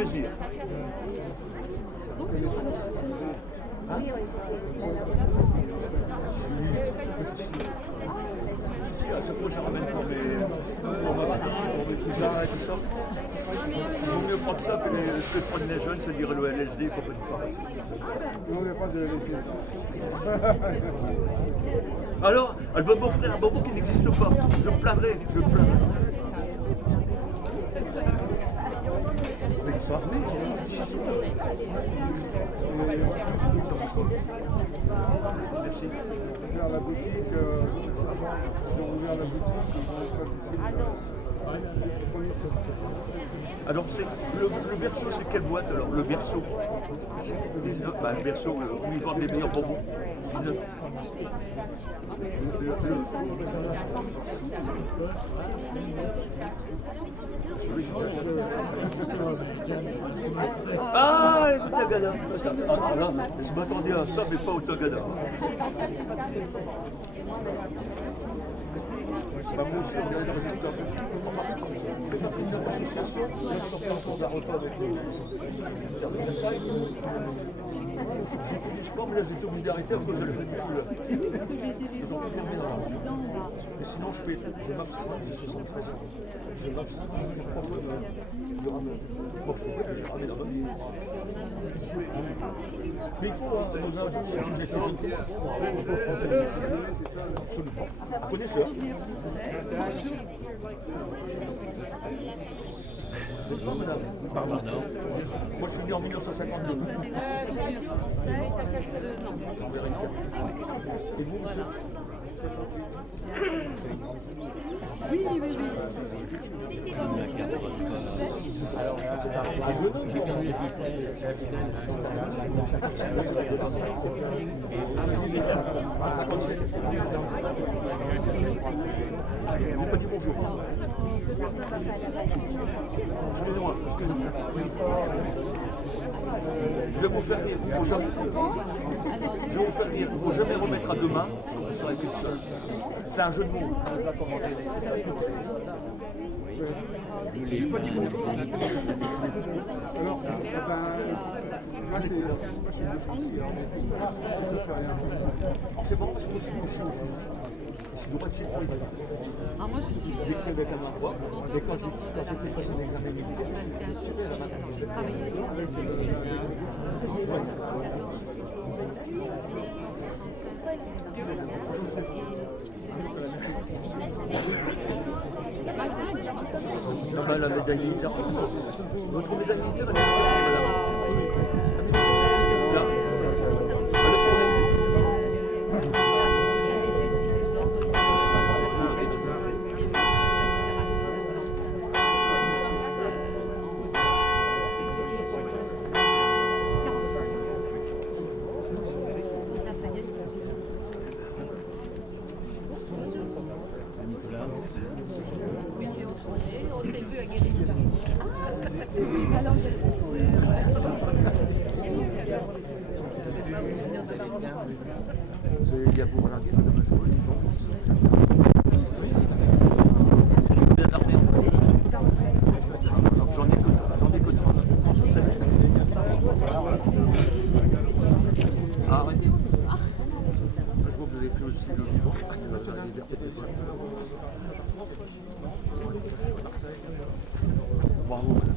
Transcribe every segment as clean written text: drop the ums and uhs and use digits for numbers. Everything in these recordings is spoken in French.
plaisir. Si, à chaque fois je ramène pour ma fille, pour mes cousins et tout ça. Il vaut mieux prendre ça que ce que prennent les jeunes, c'est-à-dire le LSD pour pas de faire. Non, il n'y a pas de LSD. Alors, elle va m'offrir un bonbon qui n'existe pas. Je plaindrai, je plaindrai. Mais ça arrive, merci. Vers la boutique, ils ont ouvert la boutique, Alors, le berceau, c'est quelle boîte alors? Le berceau 19, bah, le berceau où ils vendent les meilleurs bonbons. 19. Ah, c'est Tagada. Ah, là, je m'attendais à ça, mais pas au Tagada. Bah, moi aussi, regardez le résultat. C'est une association, je sortais encore d'un repas avec les services de ça. J'ai fait du sport, mais là j'étais obligé d'arrêter à cause de la fatigue. Ils ont tout fermé dans la région. Mais sinon, je m'abstiens, j'ai 73 ans. Je m'abstiens, je fais 3 fois de ramen. Bon, je peux pas que j'ai ramé la bonne. Mais il faut, hein, nos âges, si vous êtes jeune. Absolument. Vous connaissez ça? Non, madame. Pardon. Moi, je suis né en 1952. Et vous, monsieur? Oui, oui, oui. Alors, c'est un jeune homme. On peut dire bonjour. Excusez-moi, excusez-moi. Je vais vous faire rire. Je vais vous faire rire. Il ne faut jamais remettre à demain, parce que vous serez toute seule. C'est un jeu de mots. J'ai pas dit bonjour. alors, moi, c'est le souci. Ça fait rien. Alors, c'est bon parce que moi, je suis aussi au fond. Je suis droitier de pointe. Ah, moi, je suis J'écris avec la main droite. Et quand j'ai fait passer l'examen militaire, je tirais la main Ah ben, la médaille militaire. Votre médaille militaire, elle est reversée, madame. Là. Elle a tourné. on s'est vu à Guérilla. Il y a pour lundi, madame Chouet, j'en ai que 30. Ah oui. Je vois que vous avez fait aussi le vivant, la liberté de l'école. Bravo, madame.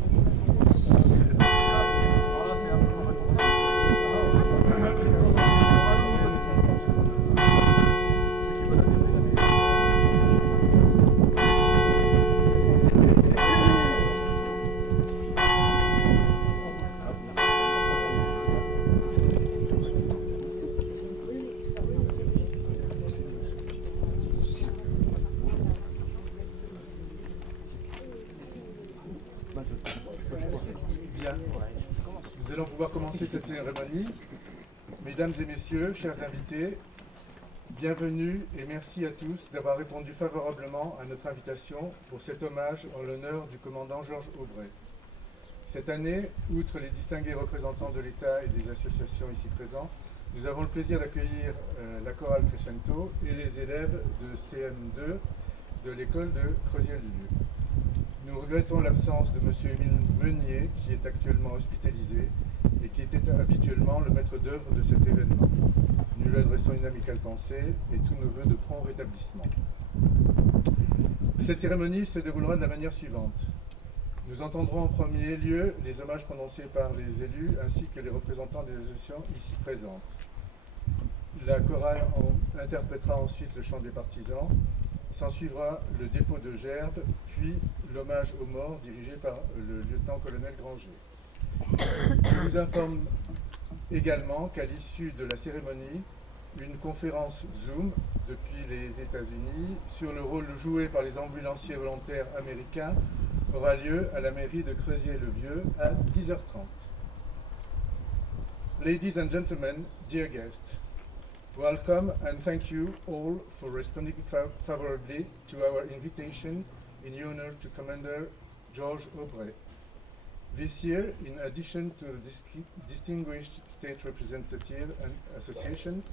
Bien. Nous allons pouvoir commencer cette cérémonie. Mesdames et messieurs, chers invités, bienvenue et merci à tous d'avoir répondu favorablement à notre invitation pour cet hommage en l'honneur du commandant Georges Aubray. Cette année, outre les distingués représentants de l'État et des associations ici présents, nous avons le plaisir d'accueillir la chorale Crescento et les élèves de CM2 de l'école de Creusiel-du-Lieu. Nous regrettons l'absence de M. Émile Meunier, qui est actuellement hospitalisé et qui était habituellement le maître d'œuvre de cet événement. Nous lui adressons une amicale pensée et tous nos voeux de prompt rétablissement. Cette cérémonie se déroulera de la manière suivante. Nous entendrons en premier lieu les hommages prononcés par les élus ainsi que les représentants des associations ici présentes. La chorale interprétera ensuite le chant des partisans. S'ensuivra le dépôt de gerbes, puis l'hommage aux morts dirigé par le lieutenant-colonel Granger. Je vous informe également qu'à l'issue de la cérémonie, une conférence Zoom depuis les États-Unis sur le rôle joué par les ambulanciers volontaires américains aura lieu à la mairie de Creuzier-le-Vieux à 10h30. Ladies and gentlemen, dear guests, welcome and thank you all for responding favorably to our invitation in honor to Commander George Aubray. This year, in addition to the Distinguished State Representative and Association,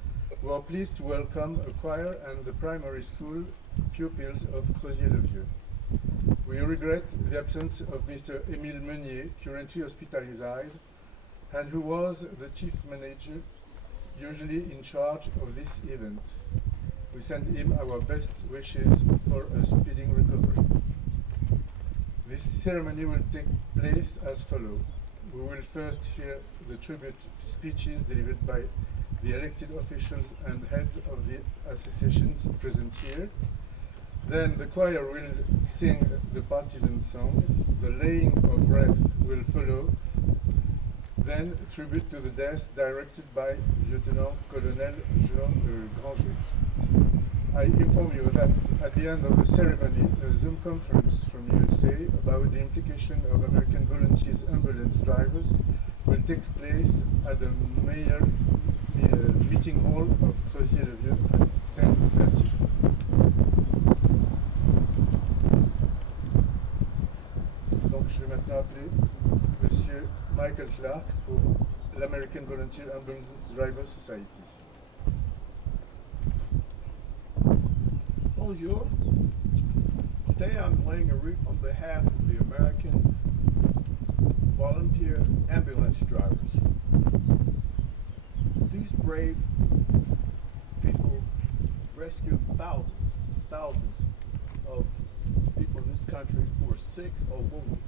we are pleased to welcome a choir and the primary school pupils of Creuzier-le-Vieux. We regret the absence of Mr. Émile Meunier, currently hospitalized, and who was the chief manager usually in charge of this event. We send him our best wishes for a speedy recovery. This ceremony will take place as follows. We will first hear the tribute speeches delivered by the elected officials and heads of the associations present here. Then the choir will sing the partisan song. The laying of wreath will follow. Then tribute to the death directed by Lieutenant Colonel Jean Granger. I inform you that at the end of the ceremony, a Zoom conference from USA about the implication of American volunteers ambulance drivers will take place at the Mayor Meeting Hall of Creuzier-le-Vieux at 10:30. Donc je vais maintenant appeler Monsieur Michael Clark pour l'American Volunteer Ambulance Driver Society. Bonjour. Today I'm laying a wreath on behalf of the American Volunteer Ambulance Drivers. These brave people rescue thousands of people in this country who are sick or wounded,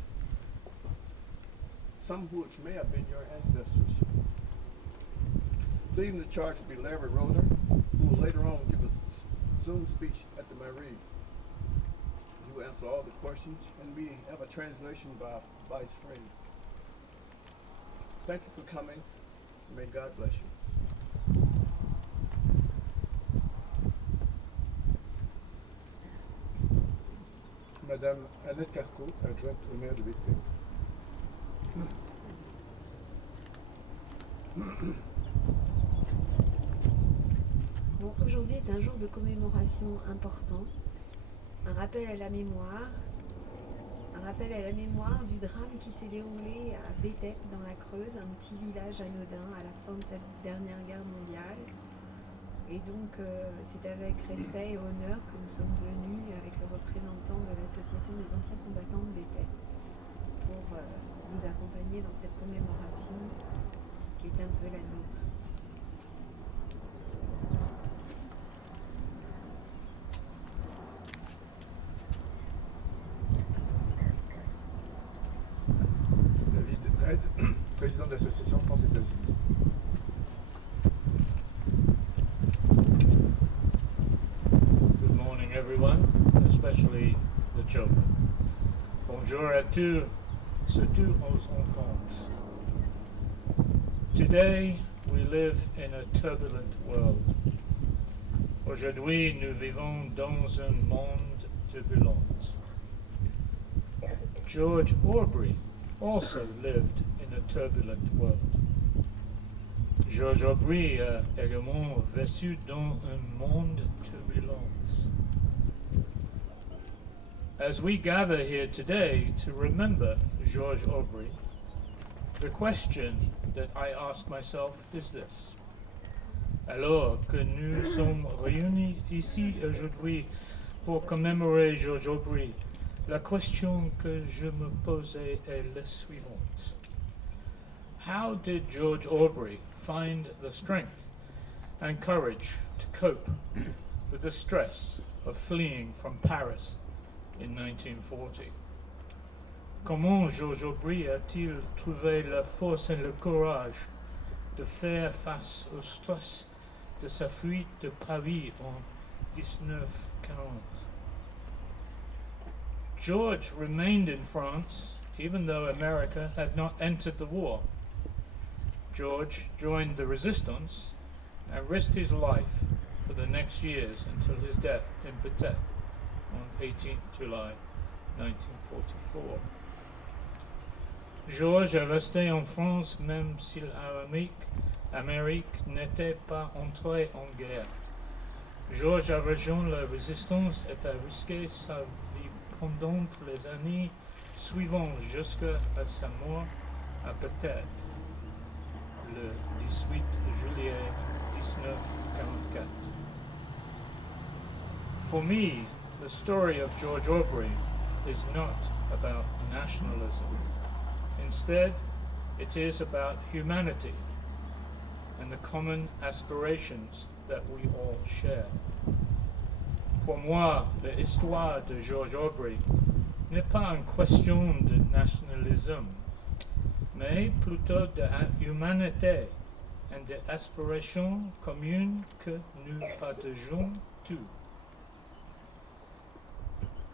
some of which may have been your ancestors. Leading the charge will be Larry Roeder, who will later on give us Zoom speech at the Mairie. He will answer all the questions, and we have a translation by his friend. Thank you for coming. May God bless you. Madame Annette Carco, adjointe au maire de Béthune. Bon, aujourd'hui est un jour de commémoration important, un rappel à la mémoire du drame qui s'est déroulé à Béthette dans la Creuse, un petit village anodin à la fin de cette dernière guerre mondiale. Et donc c'est avec respect et honneur que nous sommes venus avec le représentant de l'association des anciens combattants de Béthette pour vous accompagner dans cette commémoration qui est un peu la nôtre. David Red, président de l'association France-États-Unis. Good morning, everyone, especially the children. Bonjour à tous, surtout aux enfants. Today, we live in a turbulent world. Aujourd'hui, nous vivons dans un monde turbulent. George Aubrey also lived in a turbulent world. George Aubrey a également vécu dans un monde turbulent. As we gather here today to remember George Aubrey, the question that I ask myself is this. Alors que nous sommes réunis ici aujourd'hui pour commémorer George Aubrey, la question que je me posais est la suivante. How did George Aubrey find the strength and courage to cope with the stress of fleeing from Paris in 1940? Comment George Aubrey a-t-il trouvé la force et le courage de faire face au stress de sa fuite de Paris en 1940? George remained in France even though America had not entered the war. George joined the resistance and risked his life for the next years until his death in Pétaites on 18th July 1944. Georges est resté en France même si l'Amérique n'était pas entrée en guerre. Georges a rejoint la résistance et a risqué sa vie pendant les années suivantes jusqu'à sa mort à Pétaites le 18 juillet 1944. For me, the story of George Aubrey is not about nationalism. Instead, it is about humanity and the common aspirations that we all share. Pour moi, l'histoire de George Aubrey n'est pas une question de nationalisme, mais plutôt de humanité et d'aspirations communes que nous partageons tous.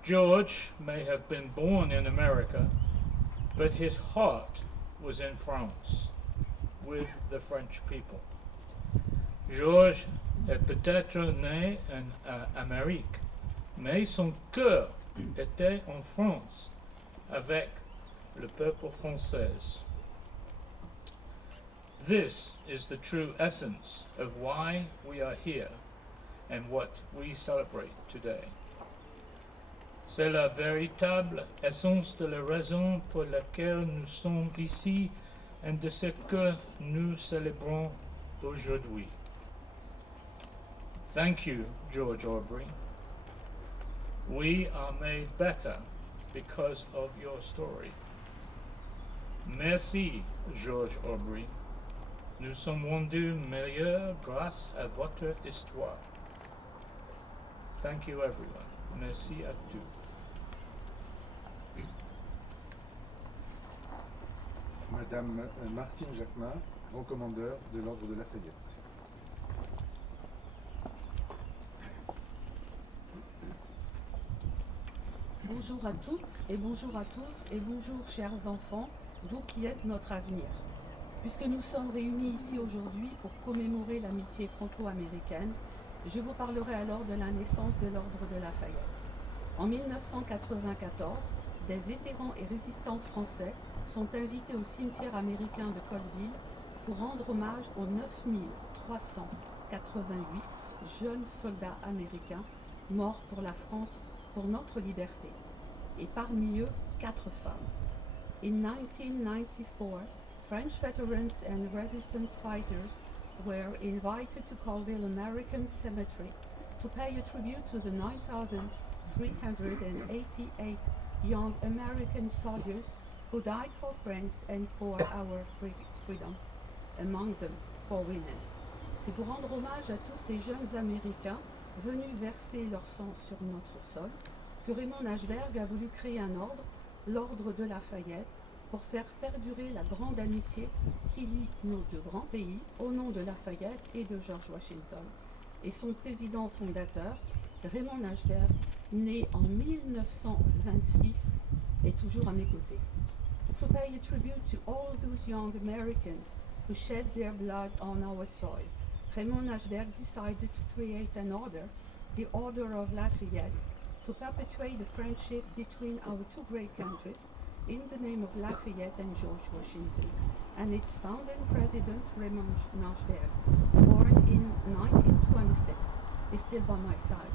George may have been born in America, but his heart was in France, with the French people. Georges est peut-être né en Amérique, mais son cœur était en France, avec le peuple français. This is the true essence of why we are here and what we celebrate today. C'est la véritable essence de la raison pour laquelle nous sommes ici et de ce que nous célébrons aujourd'hui. Thank you, George Aubrey. We are made better because of your story. Merci, George Aubrey. Nous sommes rendus meilleurs grâce à votre histoire. Thank you, everyone. Merci à tous. Madame Martine Jacquemin, grand commandeur de l'Ordre de Lafayette. Bonjour à toutes et bonjour à tous et bonjour chers enfants, vous qui êtes notre avenir. Puisque nous sommes réunis ici aujourd'hui pour commémorer l'amitié franco-américaine, je vous parlerai alors de la naissance de l'Ordre de Lafayette. En 1994, des vétérans et résistants français sont invités au cimetière américain de Colville pour rendre hommage aux 9388 jeunes soldats américains morts pour la France, pour notre liberté, et parmi eux 4 femmes. In 1994, French veterans and resistance fighters were invited to Colville American Cemetery to pay a tribute to the 9,388 young American soldiers who died for France and for our freedom, among them 4 women. C'est pour rendre hommage à tous ces jeunes Américains venus verser leur sang sur notre sol que Raymond Ashberg a voulu créer un ordre, l'Ordre de Lafayette, pour faire perdurer la grande amitié qui lie nos deux grands pays au nom de Lafayette et de George Washington. Et son président fondateur, Raymond Ashberg, né en 1926, est toujours à mes côtés. To pay a tribute to all those young Americans who shed their blood on our soil, Raymond Ashberg decided to create an order, the Order of Lafayette, to perpetuate the friendship between our two great countries in the name of Lafayette and George Washington, and its founding president, Raymond Ashberg, born in 1926, is still by my side.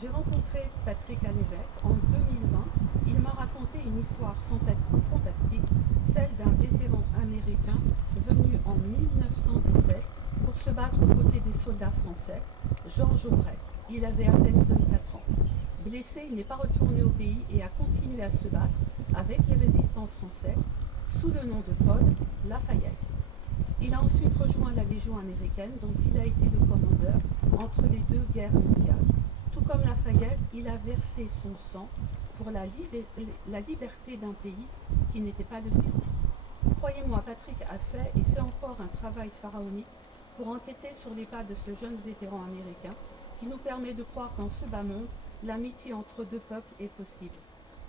J'ai rencontré Patrick à l'évêque en 2020. Il m'a raconté une histoire fantastique, celle d'un vétéran américain venu en 1917 pour se battre aux côtés des soldats français, George Aubrey. Il avait à peine 24 ans. Blessé, il n'est pas retourné au pays et a continué à se battre avec les résistants français sous le nom de code Lafayette. Il a ensuite rejoint la Légion américaine dont il a été le commandeur entre les deux guerres mondiales. Tout comme Lafayette, il a versé son sang pour la liberté d'un pays qui n'était pas le sien. Croyez-moi, Patrick a fait et fait encore un travail pharaonique pour enquêter sur les pas de ce jeune vétéran américain qui nous permet de croire qu'en ce bas monde, l'amitié entre deux peuples est possible.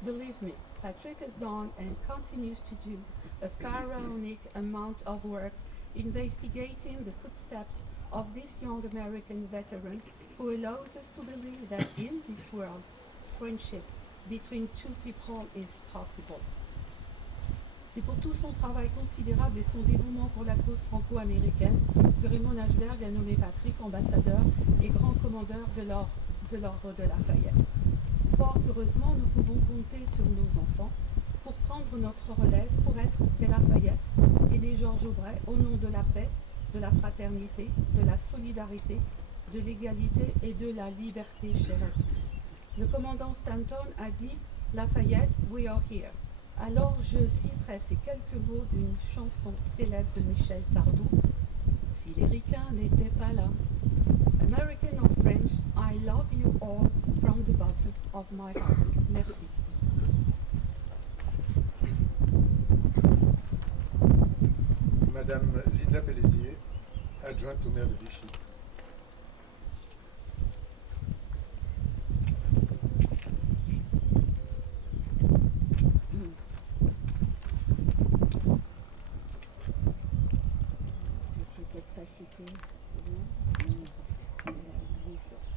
Believe me, Patrick has done and continues to do a pharaonic amount of work investigating the footsteps of this young American veteran who allows us to believe that in this world, friendship between two people is possible. C'est pour tout son travail considérable et son dévouement pour la cause franco-américaine que Raymond Ashberg a nommé Patrick ambassadeur et grand commandeur de l'ordre de Lafayette. Fort heureusement, nous pouvons compter sur nos enfants pour prendre notre relève, pour être des Lafayette et des Georges Aubray au nom de la paix, de la fraternité, de la solidarité, de l'égalité et de la liberté chère à tous. Le commandant Stanton a dit « Lafayette, we are here ». Alors je citerai ces quelques mots d'une chanson célèbre de Michel Sardou. Si les ricains n'étaient pas là. American or French, I love you all from the bottom of my heart. Merci. Madame Linda Pélésier, adjointe au maire de Vichy.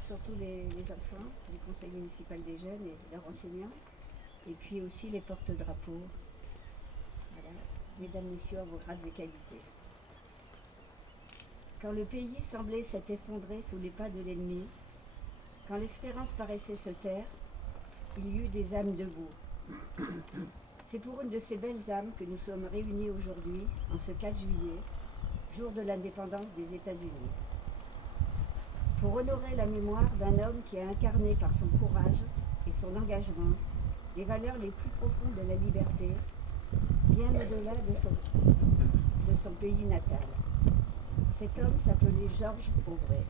Surtout les enfants du conseil municipal des jeunes et leurs enseignants, et puis aussi les porte-drapeaux. Voilà. Mesdames, Messieurs, à vos grades et qualités. Quand le pays semblait s'être effondré sous les pas de l'ennemi, quand l'espérance paraissait se taire, il y eut des âmes debout. C'est pour une de ces belles âmes que nous sommes réunis aujourd'hui, en ce 4 juillet, jour de l'indépendance des États-Unis. Pour honorer la mémoire d'un homme qui a incarné par son courage et son engagement les valeurs les plus profondes de la liberté, bien au-delà de son pays natal. Cet homme s'appelait George Aubray.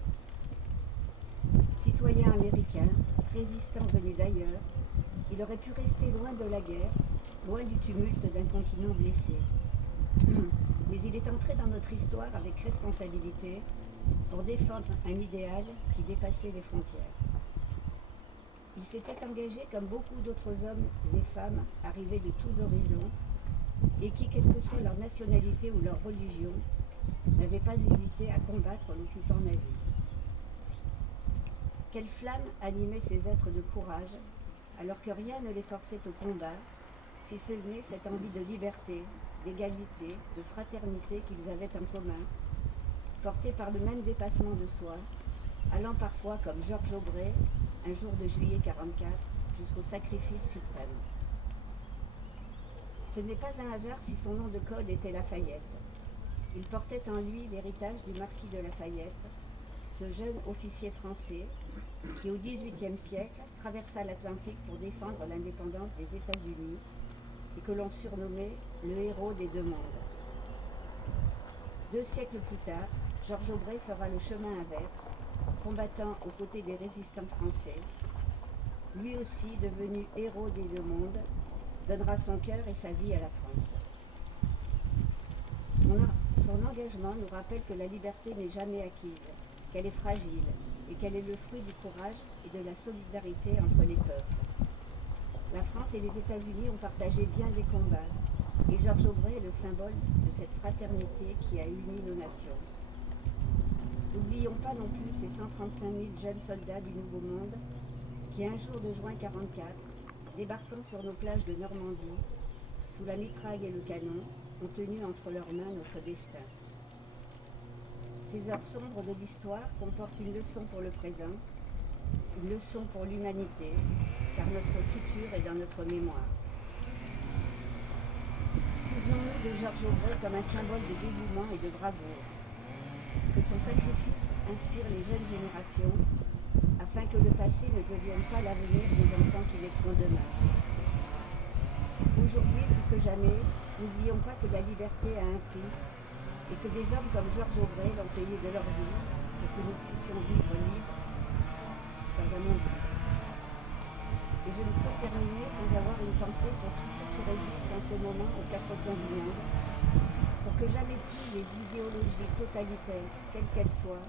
Citoyen américain, résistant venu d'ailleurs, il aurait pu rester loin de la guerre, loin du tumulte d'un continent blessé. Mais il est entré dans notre histoire avec responsabilité pour défendre un idéal qui dépassait les frontières. Il s'était engagé comme beaucoup d'autres hommes et femmes arrivés de tous horizons et qui, quelle que soit leur nationalité ou leur religion, n'avaient pas hésité à combattre l'occupant nazi. Quelle flamme animait ces êtres de courage, alors que rien ne les forçait au combat, si ce n'est cette envie de liberté, d'égalité, de fraternité qu'ils avaient en commun, portés par le même dépassement de soi, allant parfois, comme Georges Aubray, un jour de juillet 44, jusqu'au sacrifice suprême. Ce n'est pas un hasard si son nom de code était Lafayette. Il portait en lui l'héritage du marquis de Lafayette, ce jeune officier français qui, au XVIIIe siècle, traversa l'Atlantique pour défendre l'indépendance des États-Unis et que l'on surnommait le héros des deux mondes. 2 siècles plus tard, Georges Aubray fera le chemin inverse, combattant aux côtés des résistants français. Lui aussi, devenu héros des deux mondes, donnera son cœur et sa vie à la France. Son engagement nous rappelle que la liberté n'est jamais acquise, qu'elle est fragile et qu'elle est le fruit du courage et de la solidarité entre les peuples. La France et les États-Unis ont partagé bien des combats, et Georges Aubray est le symbole de cette fraternité qui a uni nos nations. N'oublions pas non plus ces 135 000 jeunes soldats du Nouveau Monde qui, un jour de juin 44, débarquant sur nos plages de Normandie, sous la mitraille et le canon, ont tenu entre leurs mains notre destin. Ces heures sombres de l'histoire comportent une leçon pour le présent, une leçon pour l'humanité, car notre futur est dans notre mémoire. Souvenons-nous de Georges Aubray comme un symbole de dévouement et de bravoure. Que son sacrifice inspire les jeunes générations à afin que le passé ne devienne pas l'avenir des enfants qui naîtront demain. Aujourd'hui, plus que jamais, n'oublions pas que la liberté a un prix et que des hommes comme Georges Aubray l'ont payé de leur vie pour que nous puissions vivre libres dans un monde libre. Et je ne peux terminer sans avoir une pensée pour tous ceux qui résistent en ce moment aux quatre coins du monde, pour que jamais plus les idéologies totalitaires, quelles qu'elles soient,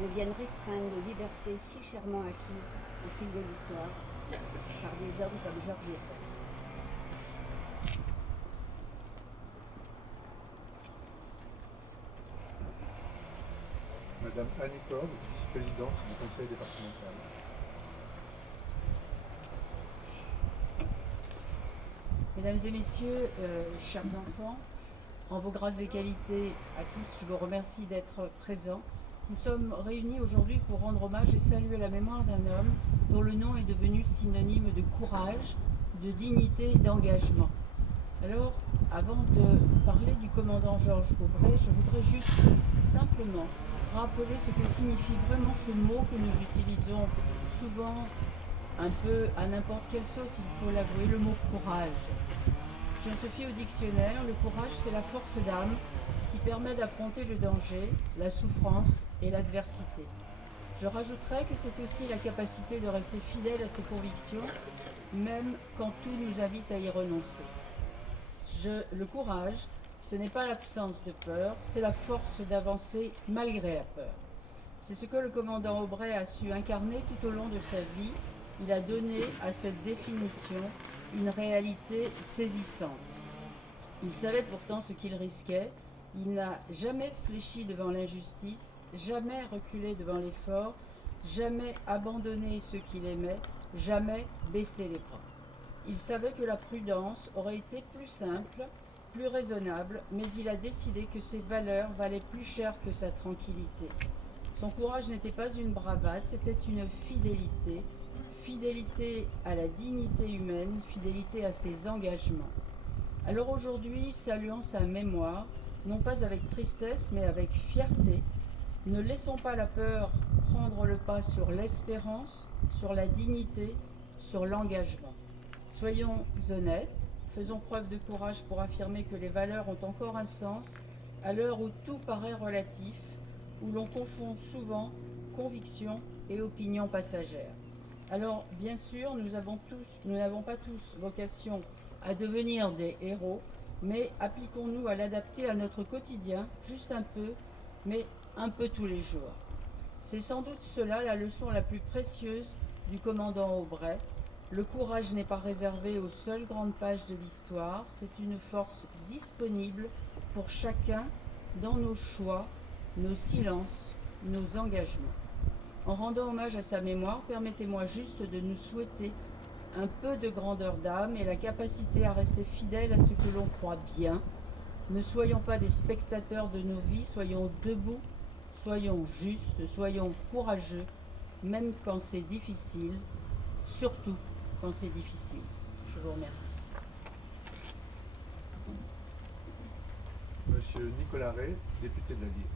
ne viennent restreindre nos libertés si chèrement acquises au fil de l'histoire par des hommes comme Georges Aubray. Madame Annie Corbe, vice-présidente du conseil départemental. Mesdames et messieurs, chers enfants, en vos grâces et qualités à tous, je vous remercie d'être présents. Nous sommes réunis aujourd'hui pour rendre hommage et saluer la mémoire d'un homme dont le nom est devenu synonyme de courage, de dignité et d'engagement. Alors, avant de parler du commandant Georges Aubray, je voudrais juste simplement rappeler ce que signifie vraiment ce mot que nous utilisons souvent un peu à n'importe quelle sauce, il faut l'avouer, le mot courage. Si on se fie au dictionnaire, le courage c'est la force d'âme qui permet d'affronter le danger, la souffrance et l'adversité. Je rajouterais que c'est aussi la capacité de rester fidèle à ses convictions, même quand tout nous invite à y renoncer. Le courage, ce n'est pas l'absence de peur, c'est la force d'avancer malgré la peur. C'est ce que le commandant Aubray a su incarner tout au long de sa vie. Il a donné à cette définition une réalité saisissante. Il savait pourtant ce qu'il risquait. Il n'a jamais fléchi devant l'injustice, jamais reculé devant l'effort, jamais abandonné ceux qu'il aimait, jamais baissé les bras. Il savait que la prudence aurait été plus simple, plus raisonnable, mais il a décidé que ses valeurs valaient plus cher que sa tranquillité. Son courage n'était pas une bravade, c'était une fidélité, fidélité à la dignité humaine, fidélité à ses engagements. Alors aujourd'hui, saluons sa mémoire, non pas avec tristesse, mais avec fierté. Ne laissons pas la peur prendre le pas sur l'espérance, sur la dignité, sur l'engagement. Soyons honnêtes, faisons preuve de courage pour affirmer que les valeurs ont encore un sens à l'heure où tout paraît relatif, où l'on confond souvent conviction et opinion passagère. Alors, bien sûr, nous n'avons pas tous vocation à devenir des héros, mais appliquons-nous à l'adapter à notre quotidien, juste un peu, mais un peu tous les jours. C'est sans doute cela la leçon la plus précieuse du commandant Aubray. Le courage n'est pas réservé aux seules grandes pages de l'histoire, c'est une force disponible pour chacun dans nos choix, nos silences, nos engagements. En rendant hommage à sa mémoire, permettez-moi juste de nous souhaiter un peu de grandeur d'âme et la capacité à rester fidèle à ce que l'on croit bien. Ne soyons pas des spectateurs de nos vies, soyons debout, soyons justes, soyons courageux, même quand c'est difficile, surtout quand c'est difficile. Je vous remercie. Monsieur Nicolas Ray, député de l'Allier.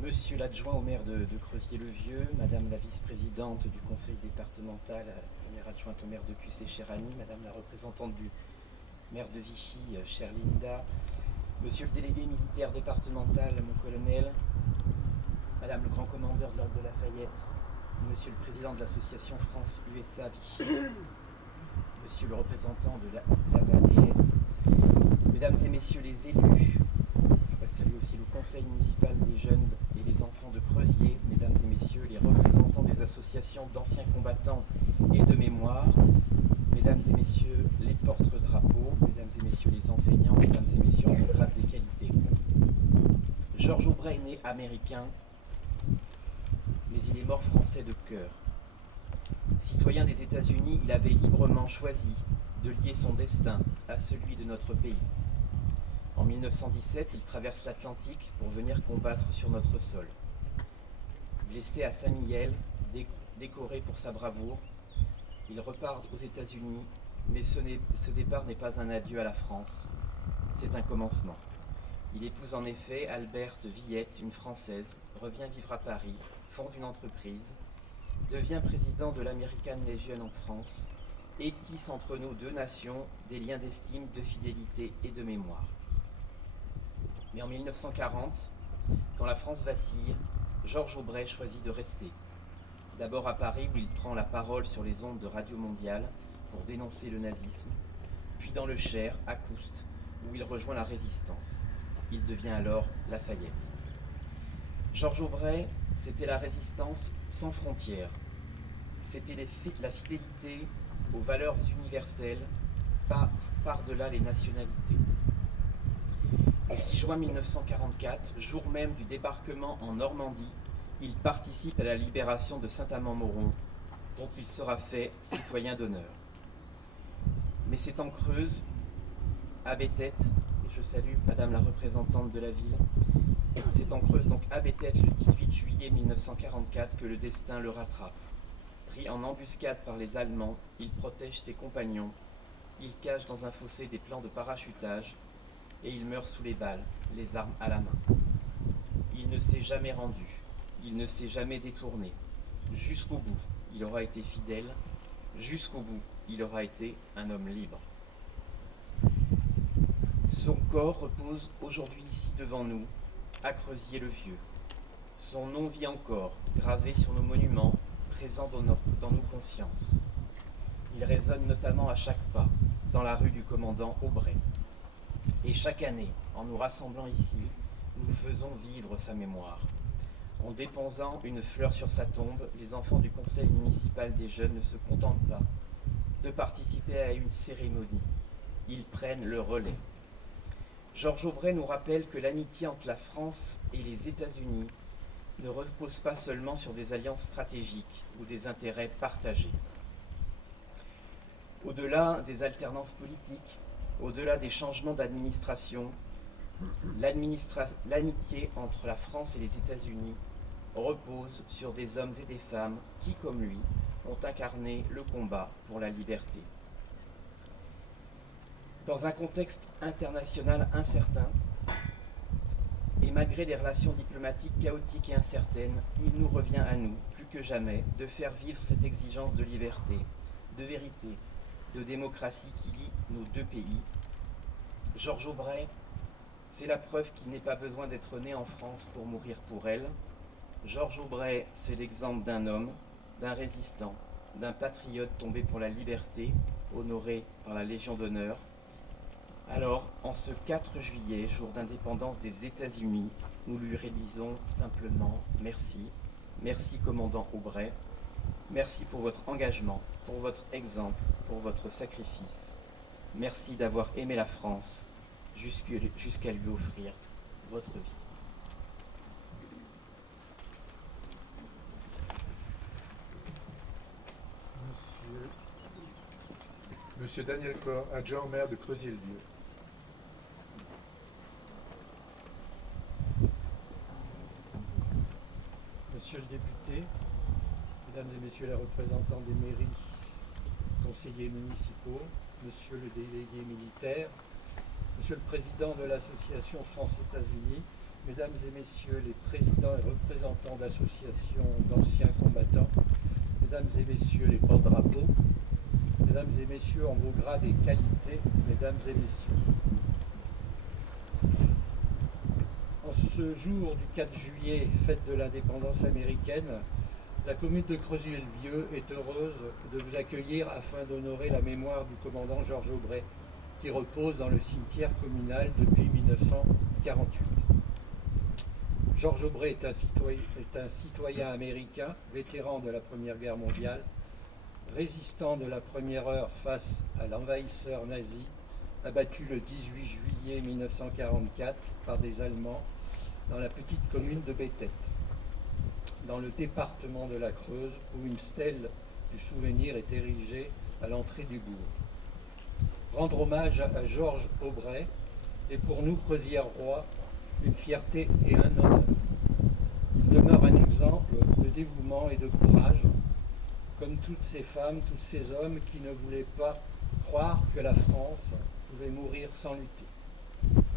Monsieur l'adjoint au maire de Creuzier-le-Vieux, Madame la vice-présidente du conseil départemental, première adjointe au maire de Pucé, chère Annie, Madame la représentante du maire de Vichy, chère Linda, Monsieur le délégué militaire départemental, mon colonel, Madame le grand commandeur de l'ordre de Lafayette, Monsieur le président de l'association France-USA Vichy, Monsieur le représentant de la VADS, Mesdames et Messieurs les élus, je salue aussi le conseil municipal des jeunes et les enfants de Creuzier, Mesdames et Messieurs les représentants des associations d'anciens combattants et de mémoire, Mesdames et Messieurs les porte-drapeaux, Mesdames et Messieurs les enseignants, Mesdames et Messieurs vos grades et qualités. Georges Aubray est né américain, mais il est mort français de cœur. Citoyen des États-Unis, il avait librement choisi de lier son destin à celui de notre pays. En 1917, il traverse l'Atlantique pour venir combattre sur notre sol. Blessé à Saint-Mihiel, décoré pour sa bravoure, il repart aux États-Unis, mais ce départ n'est pas un adieu à la France, c'est un commencement. Il épouse en effet Alberte Villette, une Française, revient vivre à Paris, fonde une entreprise, devient président de l'American Legion en France et tisse entre nos deux nations des liens d'estime, de fidélité et de mémoire. Mais en 1940, quand la France vacille, Georges Aubray choisit de rester. D'abord à Paris où il prend la parole sur les ondes de Radio Mondiale pour dénoncer le nazisme, puis dans le Cher, à Coust, où il rejoint la résistance. Il devient alors Lafayette. Georges Aubray, c'était la résistance sans frontières. C'était la fidélité aux valeurs universelles par-delà les nationalités. Le 6 juin 1944, jour même du débarquement en Normandie, il participe à la libération de Saint-Amand-Montrond, dont il sera fait citoyen d'honneur. Mais c'est en Creuse, à Béthette, et je salue Madame la représentante de la ville, c'est en Creuse, donc à Béthette, le 18 juillet 1944, que le destin le rattrape. Pris en embuscade par les Allemands, il protège ses compagnons, il cache dans un fossé des plans de parachutage, et il meurt sous les balles, les armes à la main. Il ne s'est jamais rendu, il ne s'est jamais détourné. Jusqu'au bout, il aura été fidèle, jusqu'au bout, il aura été un homme libre. Son corps repose aujourd'hui ici devant nous, à Creusier-le-Vieux. Son nom vit encore, gravé sur nos monuments, présent dans nos consciences. Il résonne notamment à chaque pas, dans la rue du commandant Aubray. Et chaque année, en nous rassemblant ici, nous faisons vivre sa mémoire. En déposant une fleur sur sa tombe, les enfants du conseil municipal des jeunes ne se contentent pas de participer à une cérémonie. Ils prennent le relais. Georges Aubray nous rappelle que l'amitié entre la France et les États-Unis ne repose pas seulement sur des alliances stratégiques ou des intérêts partagés. Au-delà des alternances politiques, au-delà des changements d'administration, l'amitié entre la France et les États-Unis repose sur des hommes et des femmes qui, comme lui, ont incarné le combat pour la liberté. Dans un contexte international incertain, et malgré des relations diplomatiques chaotiques et incertaines, il nous revient à nous, plus que jamais, de faire vivre cette exigence de liberté, de vérité, de démocratie qui lie nos deux pays. Georges Aubray, c'est la preuve qu'il n'est pas besoin d'être né en France pour mourir pour elle. Georges Aubray, c'est l'exemple d'un homme, d'un résistant, d'un patriote tombé pour la liberté, honoré par la Légion d'honneur. Alors, en ce 4 juillet, jour d'indépendance des États-Unis, nous lui réalisons simplement merci. Merci, commandant Aubray. Merci pour votre engagement, pour votre exemple, pour votre sacrifice. Merci d'avoir aimé la France jusqu'à lui offrir votre vie. Monsieur Daniel Corr, adjoint au maire de Creusier-le-Vieux. Monsieur le député, mesdames et messieurs les représentants des mairies, conseillers municipaux, monsieur le délégué militaire, monsieur le président de l'association France-États-Unis, mesdames et messieurs les présidents et représentants d'associations d'anciens combattants, mesdames et messieurs les porte-drapeaux, mesdames et messieurs en vos grades et qualités, mesdames et messieurs. En ce jour du 4 juillet, fête de l'indépendance américaine, la commune de Creusier-le-Vieux est heureuse de vous accueillir afin d'honorer la mémoire du commandant Georges Aubray, qui repose dans le cimetière communal depuis 1948. Georges Aubray est un citoyen américain, vétéran de la Première Guerre mondiale, résistant de la première heure face à l'envahisseur nazi, abattu le 18 juillet 1944 par des Allemands dans la petite commune de Béthette, dans le département de la Creuse, où une stèle du souvenir est érigée à l'entrée du bourg. Rendre hommage à Georges Aubray est pour nous, Creusiérois, une fierté et un honneur. Il demeure un exemple de dévouement et de courage, comme toutes ces femmes, tous ces hommes qui ne voulaient pas croire que la France pouvait mourir sans lutter.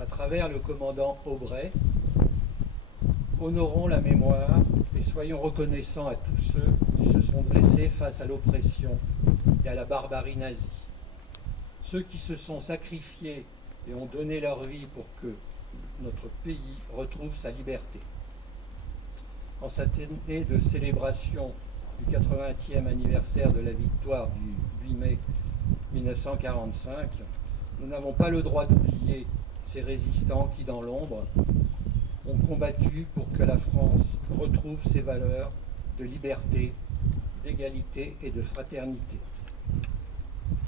à travers le commandant Aubray, honorons la mémoire et soyons reconnaissants à tous ceux qui se sont dressés face à l'oppression et à la barbarie nazie. Ceux qui se sont sacrifiés et ont donné leur vie pour que notre pays retrouve sa liberté. En cette année de célébration du 80e anniversaire de la victoire du 8 mai 1945, nous n'avons pas le droit d'oublier ces résistants qui, dans l'ombre, ont combattu pour que la France retrouve ses valeurs de liberté, d'égalité et de fraternité.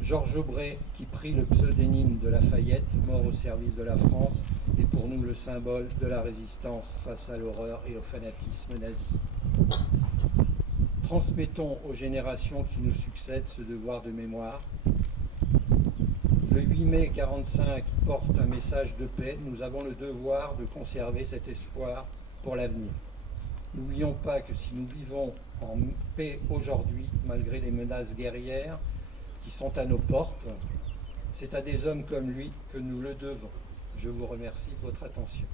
Georges Aubray, qui prit le pseudonyme de Lafayette, mort au service de la France, est pour nous le symbole de la résistance face à l'horreur et au fanatisme nazi. Transmettons aux générations qui nous succèdent ce devoir de mémoire. Le 8 mai 1945 porte un message de paix. Nous avons le devoir de conserver cet espoir pour l'avenir. N'oublions pas que si nous vivons en paix aujourd'hui, malgré les menaces guerrières qui sont à nos portes, c'est à des hommes comme lui que nous le devons. Je vous remercie de votre attention.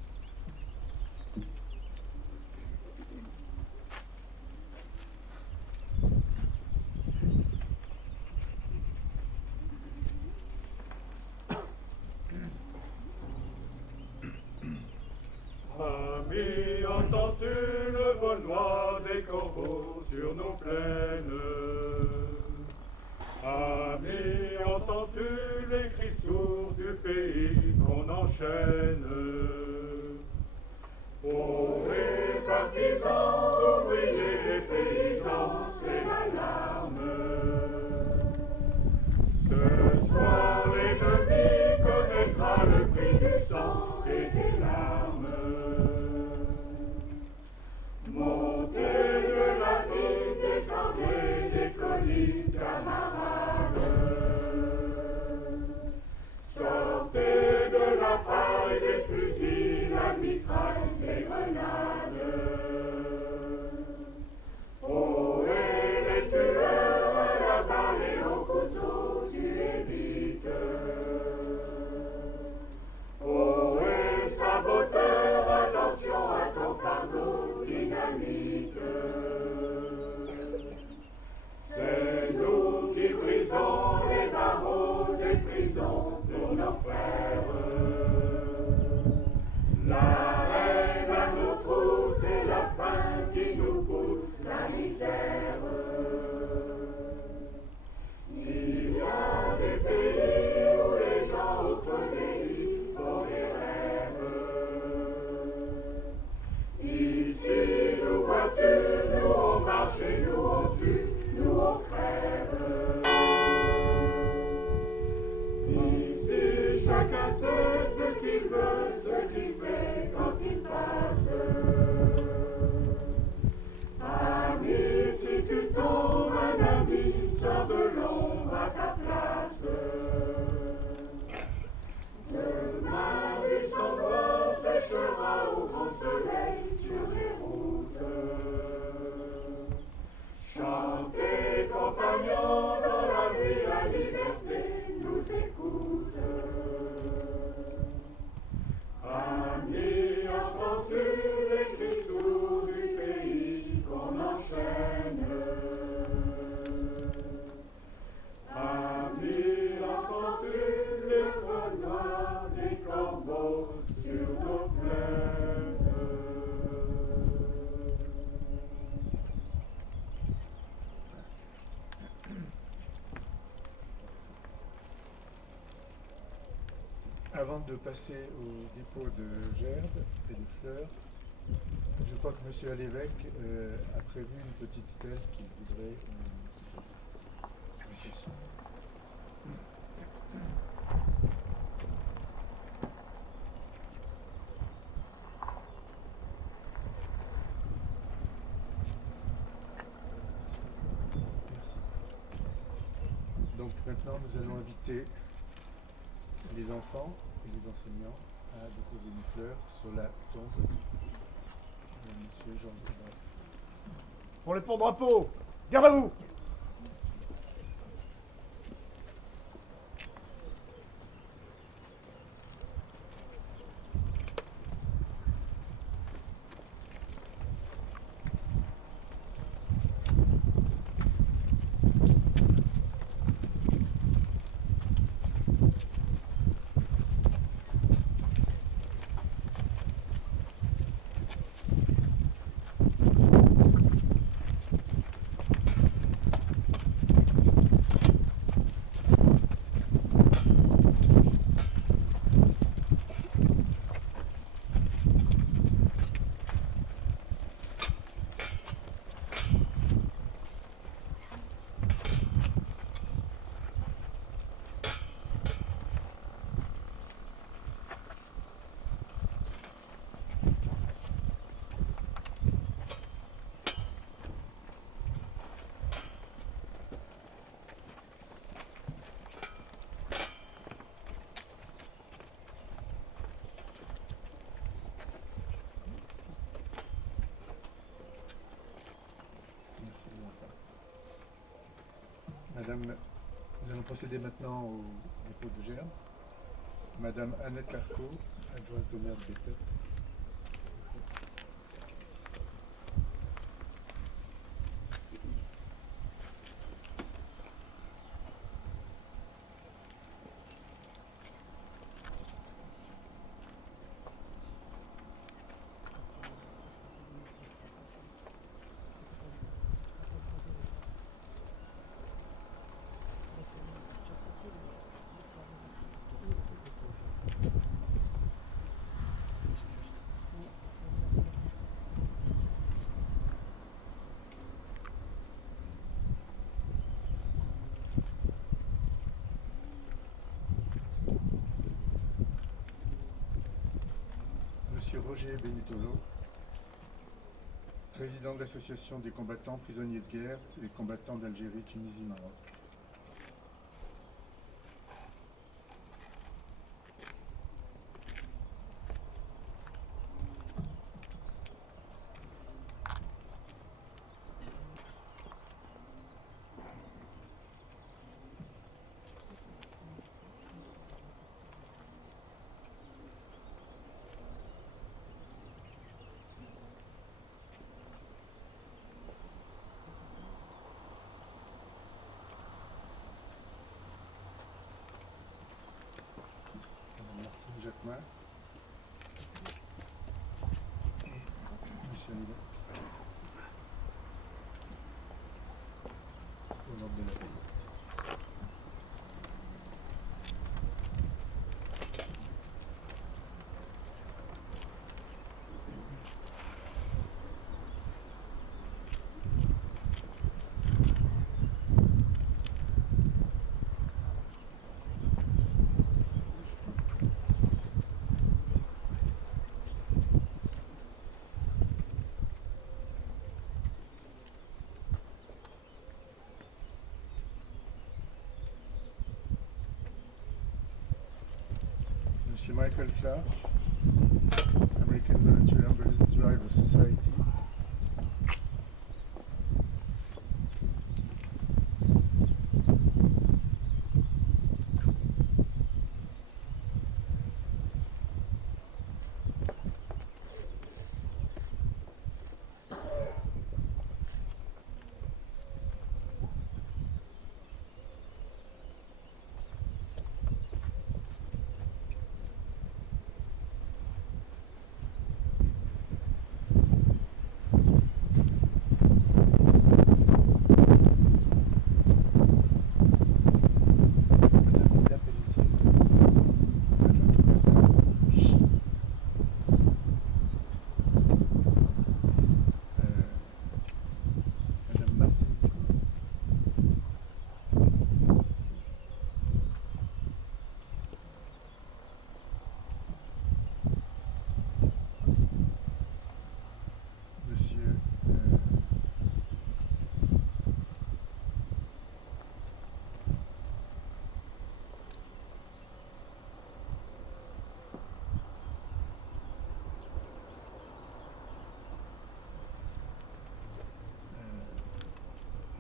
Ami, entends-tu le vol noir des corbeaux sur nos plaines? Ami, entends-tu les cris sourds du pays qu'on enchaîne? Poètes, partisans, ouvriers et paysans, c'est l'alarme. Ce soir, l'ennemi connaîtra le prix du sang et des larmes. Montez de la ville, descendez des collines, camarades. Sortez de la paille, des fusils, la mitraille, les grenades. Oh, et les tueurs à la balle et au couteau, tuez vite. Oh, et saboteur, attention à ton fardeau dynamite. C'est nous qui brisons les barreaux des prisons pour nos frères. La haine à nos trous, c'est la faim qui nous pousse, la misère. Il y a des pays où les gens au creux des lits font des rêves. Ici, nous vois-tu, nous on marche et nous on tue, nous on crève. Ici, chacun sait ce qu'il veut, ce qu'il fait quand il passe. Ami, si tu tombes, un ami, sors de l'ombre à ta place. Demain, du sang noir séchera au grand soleil sur les routes. Chantez, compagnons, dans la nuit, la liberté nous écoute. Amis, entends-tu les cris sourds du pays qu'on enchaîne? Amis, entends-tu les voix noirs des corbeaux sur nos plaines? Avant de passer au dépôt de gerbes et de fleurs, je crois que M. Alévêque a prévu une petite stèle qu'il voudrait imposer. Merci. Donc maintenant, nous allons inviter les enfants et les enseignants à déposer une fleur sur la tombe de M. Jean Aubray. Pour les porte-drapeaux, garde à vous! Nous allons procéder maintenant au dépôt de germes. Madame Annette Carco, adjointe au maire de Béthette. Monsieur Roger Benitolo, président de l'association des combattants prisonniers de guerre et des combattants d'Algérie, Tunisie, Maroc. Jacquemin et Michel Houlet au nord de la ville. Monsieur Michael Clark, American Voluntary Ambulance Driver Society.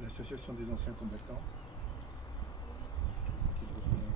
L'association des anciens combattants. Qui le représente.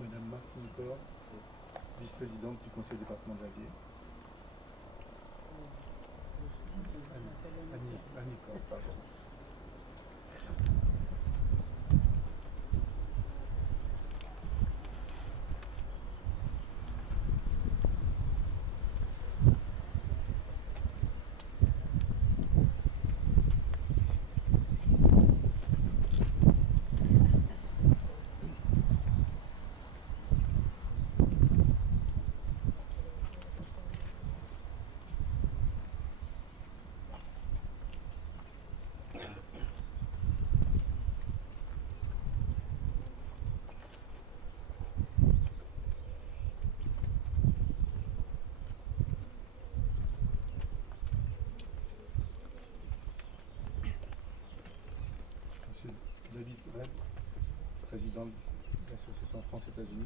Madame Martine Cor, vice-présidente du conseil départemental d'Allier. Annie Cor, pardon. présidente de l'association France-États-Unis.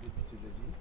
Député de la ville.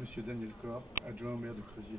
Monsieur Daniel Corr, adjoint au maire de Creuzier.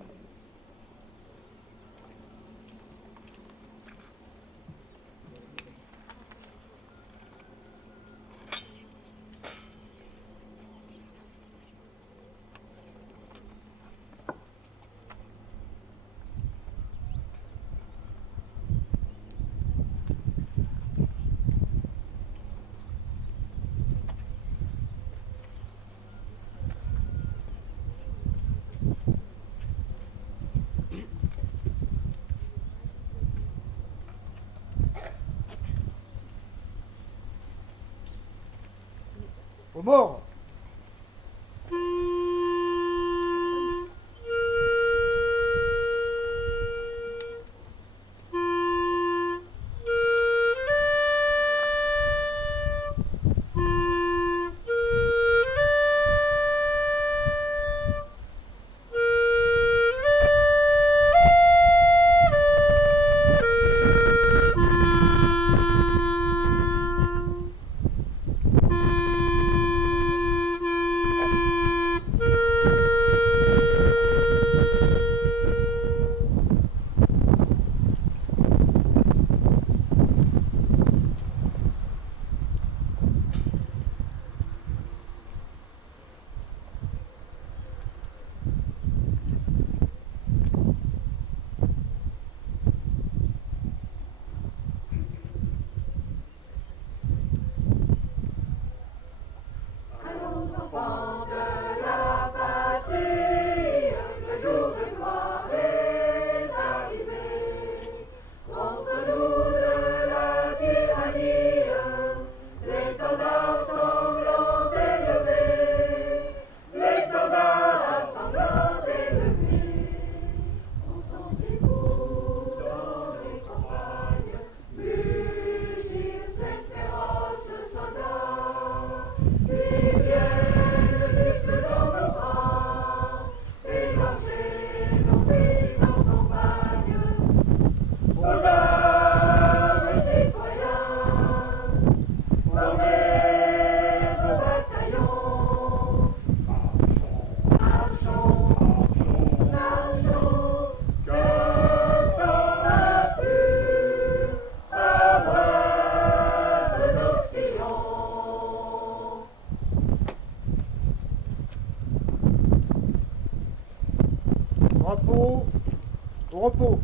Aux morts. Drapeau, au repos.